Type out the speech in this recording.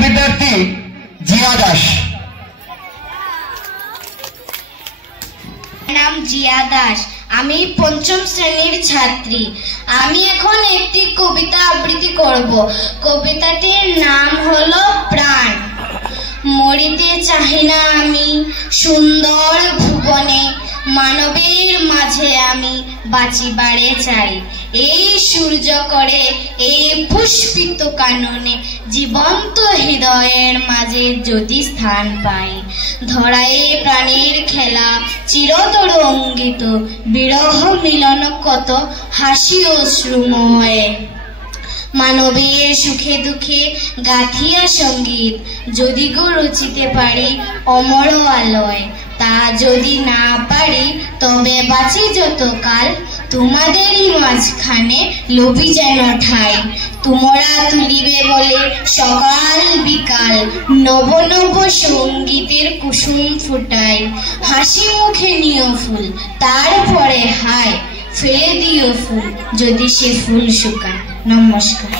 বিদ্যার্থী জিয়া দাস। নাম জিয়া দাস, আমি পঞ্চম শ্রেণীর ছাত্রী। আমি এখন একটি কবিতা আবৃত্তি করব। কবিতাটির নাম হলো প্রাণ। মরিতে চাহি না আমি সুন্দর ভুবনে, মানবের মাঝে আমি বাঁচিবারে চাই। এই সূর্য করে এই পুষ্পিত কাননে, জীবন্ত হৃদয়ের মাঝে যদি স্থান পাই। ধরায় প্রাণীর খেলা চিরতর অঙ্গিত, বিরহ মিলন কত হাসি অশ্রুময়। মানবের সুখে দুঃখে গাথিয়া সঙ্গীত, যদি গো রচিতে পারি অমর আলোয়। তা যদি না পারি তবে বাঁচি যতকাল, তোমাদেরই মাঝখানে লবি যেন ঠাই। তোমরা তুলিবে বলে সকাল বিকাল, নব নব সঙ্গীতের কুসুম ফুটাই। হাসি মুখে নিও ফুল, তারপরে হায় ফেলে দিও ফুল, যদি সে ফুল শুকায়। নমস্কার।